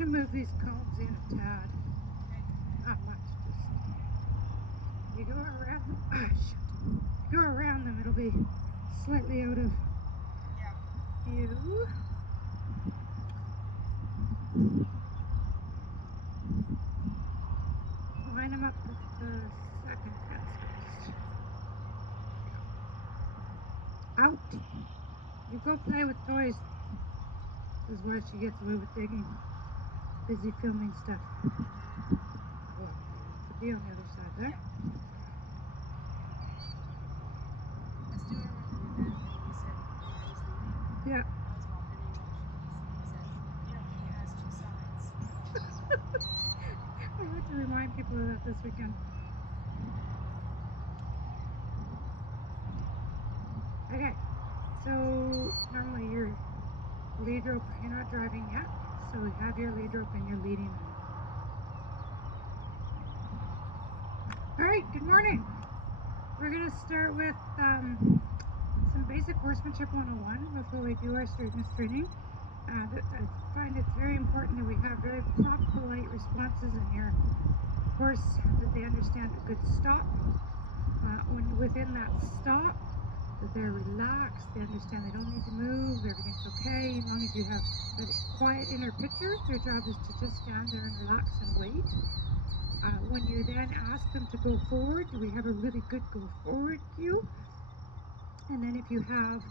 going to move these combs in a tad. Not much, just you go around them. You go around them, it'll be slightly out of view. Line them up with the second fence post. Out! You go play with toys. This is why she gets away with digging. Busy filming stuff. Well, to be on the other side there. Yeah. I have to remind people of that this weekend. Okay, so normally your lead rope, you're not driving yet, so you have your lead rope and you're leading them. Alright, good morning. We're going to start with some basic horsemanship 101 before we do our straightness training. I find it's very important that we have very polite responses in your horse, that they understand a good stop. When within that stop, that they're relaxed, they understand they don't need to move, everything's okay, as long as you have that quiet inner picture. Their job is to just stand there and relax and wait. When you then ask them to go forward, do we have a really good go forward cue? And then if you have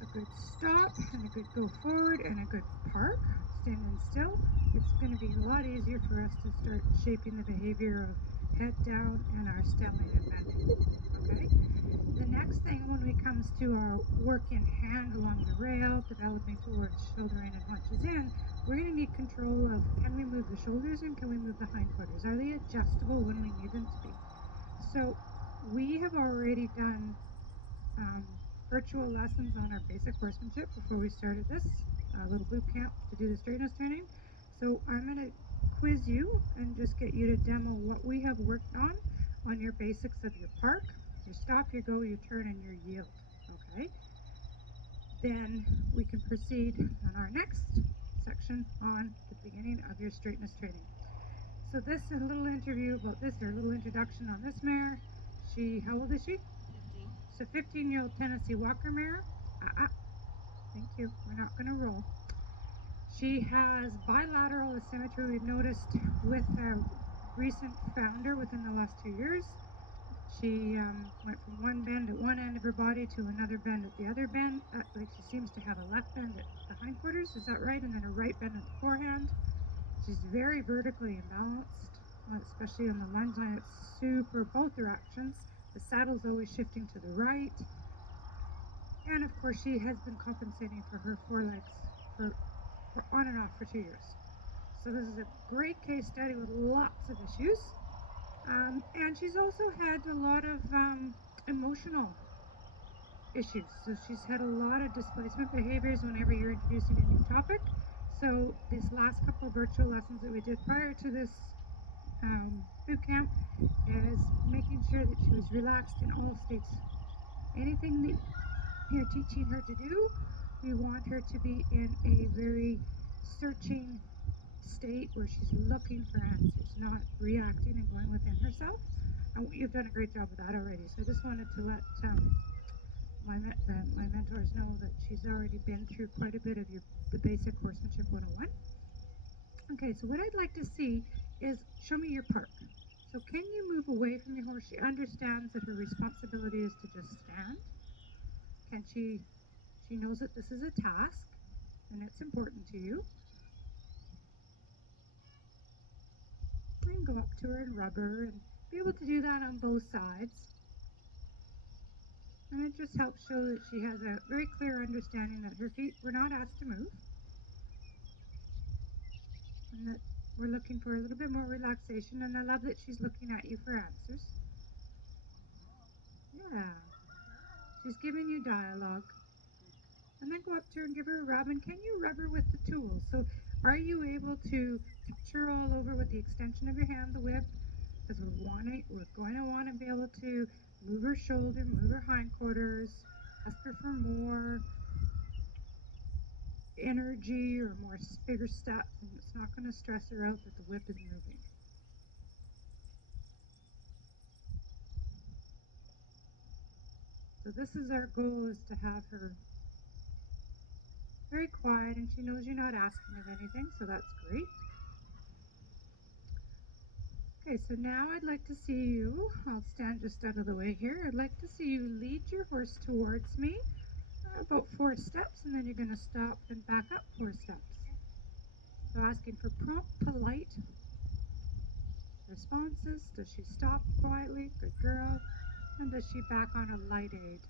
a good stop and a good go forward and a good park, standing still, it's going to be a lot easier for us to start shaping the behavior of head down and our stelling and bending. Okay? The next thing when it comes to our work in hand along the rail, developing towards shoulder in and haunches in, we're going to need control of, can we move the shoulders in, can we move the hindquarters? Are they adjustable when we need them to be? So we have already done virtual lessons on our basic horsemanship before we started this little boot camp to do the straightness training. So I'm going to quiz you and just get you to demo what we have worked on your basics of your park, your stop, your go, your turn, and your yield. Okay? Then we can proceed on our next section on the beginning of your straightness training. So this is a little interview about this, or a little introduction on this mare. How old is she? 15. It's a 15-year-old Tennessee Walker mare. Thank you. We're not going to roll. She has bilateral asymmetry, we've noticed, with a recent founder within the last 2 years. She went from one bend at one end of her body to another bend at the other bend. Like she seems to have a left bend at the hindquarters, is that right? And then a right bend at the forehand. She's very vertically imbalanced, especially on the lunge line. It's super both directions. The saddle's always shifting to the right. And of course she has been compensating for her forelegs for on and off for 2 years. So this is a great case study with lots of issues. And she's also had a lot of emotional issues. So she's had a lot of displacement behaviors whenever you're introducing a new topic. So these last couple of virtual lessons that we did prior to this boot camp is making sure that she was relaxed in all states. Anything that you're teaching her to do, we want her to be in a very searching state where she's looking for answers, not reacting and going within herself. And you've done a great job of that already. So I just wanted to let my mentors know that she's already been through quite a bit of the basic horsemanship 101. Okay, so what I'd like to see is show me your park. So can you move away from your horse? She understands that her responsibility is to just stand. She knows that this is a task and it's important to you. And go up to her and rub her and be able to do that on both sides. And it just helps show that she has a very clear understanding that her feet were not asked to move. And that we're looking for a little bit more relaxation. And I love that she's looking at you for answers. Yeah. She's giving you dialogue. And then go up to her and give her a rub. And can you rub her with the tools? So are you able to touch her all over with the extension of your hand, the whip? Because we're going to want to be able to move her shoulder, move her hindquarters, ask her for more. energy or more bigger steps, and it's not going to stress her out that the whip is moving. So this is our goal, is to have her very quiet, and she knows you're not asking of anything, so that's great. Okay, so now I'd like to see you, I'll stand just out of the way here, I'd like to see you lead your horse towards me about 4 steps, and then you're going to stop and back up 4 steps. So asking for prompt, polite responses. Does she stop quietly? Good girl. And does she back on a light aid?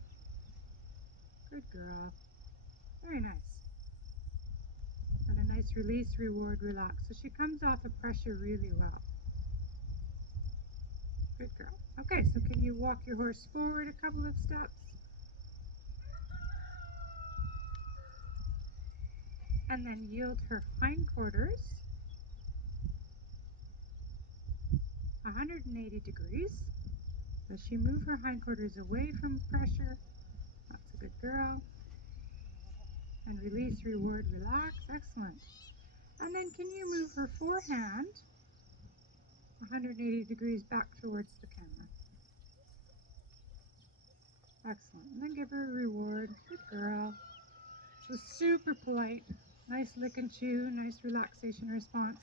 Good girl. Very nice. And a nice release, reward, relax. So she comes off of pressure really well. Good girl. Okay, so can you walk your horse forward a couple of steps? And then yield her hindquarters 180 degrees. Does she move her hindquarters away from pressure? That's a good girl. And release, reward, relax. Excellent. And then can you move her forehand 180 degrees back towards the camera? Excellent. And then give her a reward. Good girl. So super polite. Nice lick and chew. Nice relaxation response.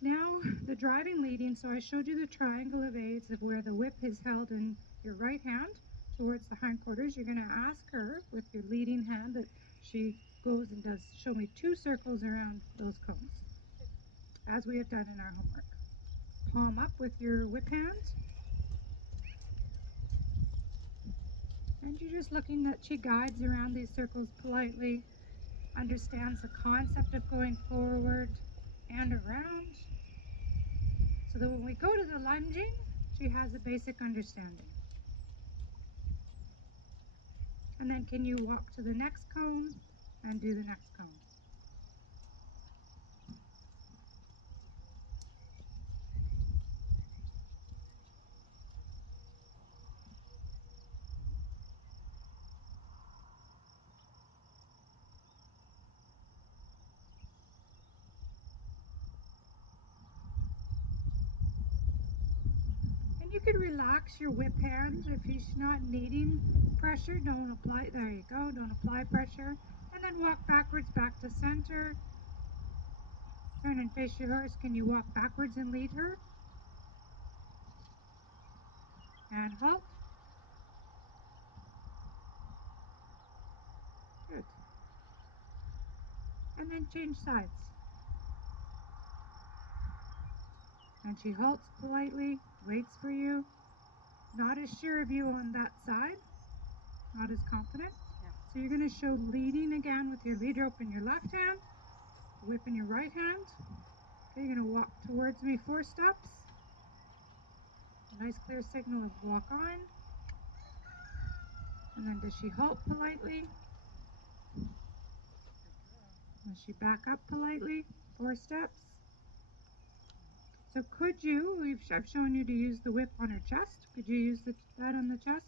Now the driving leading. So I showed you the triangle of aids of where the whip is held in your right hand towards the hindquarters. You're going to ask her with your leading hand that she goes and does show me 2 circles around those cones, as we have done in our homework. Palm up with your whip hand. And you're just looking that she guides around these circles politely, understands the concept of going forward and around, so that when we go to the lunging, she has a basic understanding. And then can you walk to the next cone and do the next cone? You could relax your whip hand if he's not needing pressure. Don't apply, there you go, don't apply pressure. And then walk backwards back to center. Turn and face your horse. Can you walk backwards and lead her? And halt. Good. And then change sides. And she halts politely, waits for you. Not as sure of you on that side. Not as confident. Yeah. So you're going to show leading again with your lead rope in your left hand, whip in your right hand. Okay, you're going to walk towards me 4 steps. A nice clear signal of walk on. And then does she halt politely? Does she back up politely? 4 steps. So could you, I've shown you to use the whip on her chest. Could you use that on the chest?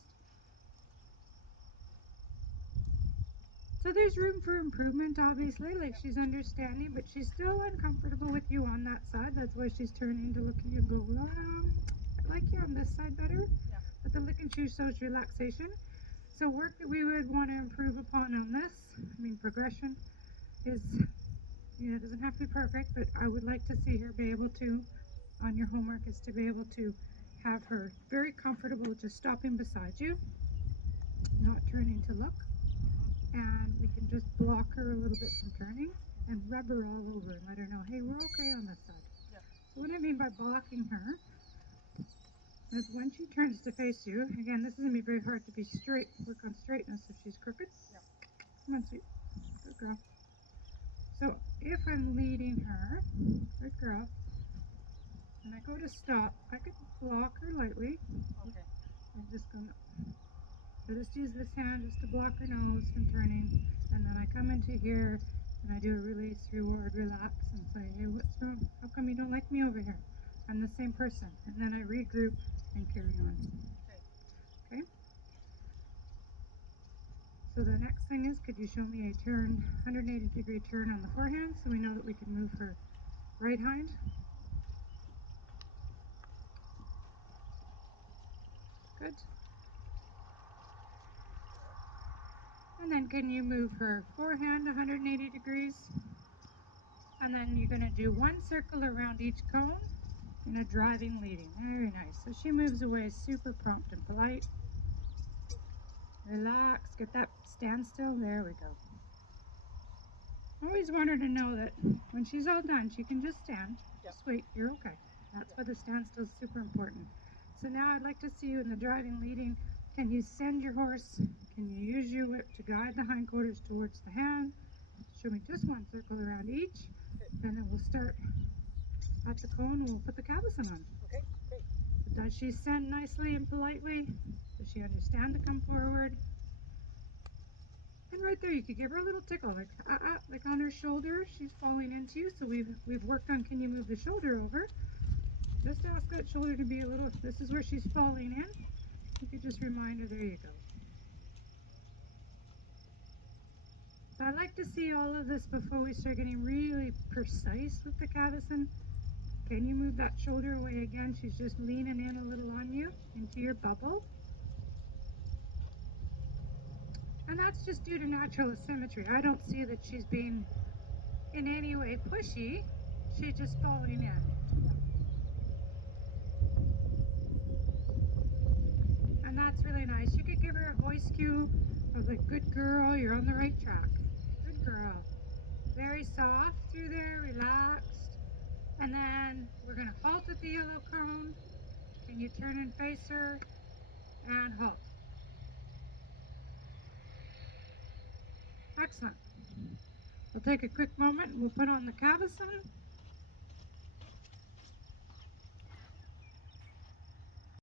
So there's room for improvement, obviously, like she's understanding, but she's still uncomfortable with you on that side. That's why she's turning to look at you and go, I like you on this side better. Yeah. But the lick and chew shows relaxation. So work that we would want to improve upon on this, progression is, it doesn't have to be perfect, but I would like to see her be able to, on your homework, is to be able to have her very comfortable just stopping beside you, not turning to look. And we can just block her a little bit from turning and rub her all over and let her know, hey, we're okay on this side. Yeah. So what I mean by blocking her is when she turns to face you, again, this is going to be very hard to be straight, work on straightness if she's crooked. Yeah. Come on, sweet. Good girl. So if I'm leading her, good girl, and I go to stop, I could block her lightly. Okay. And just go, so just use this hand just to block her nose from turning, and then I come into here and I do a release, reward, relax, and say, hey, what's wrong? How come you don't like me over here? I'm the same person. And then I regroup and carry on. Okay? So the next thing is, could you show me a turn, 180-degree turn on the forehand so we know that we can move her right hind? Good. And then can you move her forehand 180 degrees? And then you're going to do one circle around each cone in a driving leading. Very nice. So she moves away super prompt and polite. Relax, get that standstill. There we go. Always want her to know that when she's all done, she can just stand. Just wait, you're okay. That's why the standstill is super important. So now I'd like to see you in the driving leading. Can you send your horse? Can you use your whip to guide the hindquarters towards the hand? Show me just one circle around each. Then we'll start at the cone and we'll put the cavesson on. Okay, great. Does she send nicely and politely? Does she understand to come forward? And right there, you could give her a little tickle, like on her shoulder. She's falling into you, so we've worked on, can you move the shoulder over? Just ask that shoulder to be a little, this is where she's falling in. You could just remind her, there you go. So I like to see all of this before we start getting really precise with the cavesson. Can you move that shoulder away again? She's just leaning in a little on you, into your bubble. And that's just due to natural asymmetry. I don't see that she's being in any way pushy. She's just falling in. And that's really nice. You could give her a voice cue of like, good girl, you're on the right track. Good girl. Very soft through there, relaxed. And then we're going to halt at the yellow cone. Can you turn and face her? And halt. Excellent. We'll take a quick moment and we'll put on the cavesson.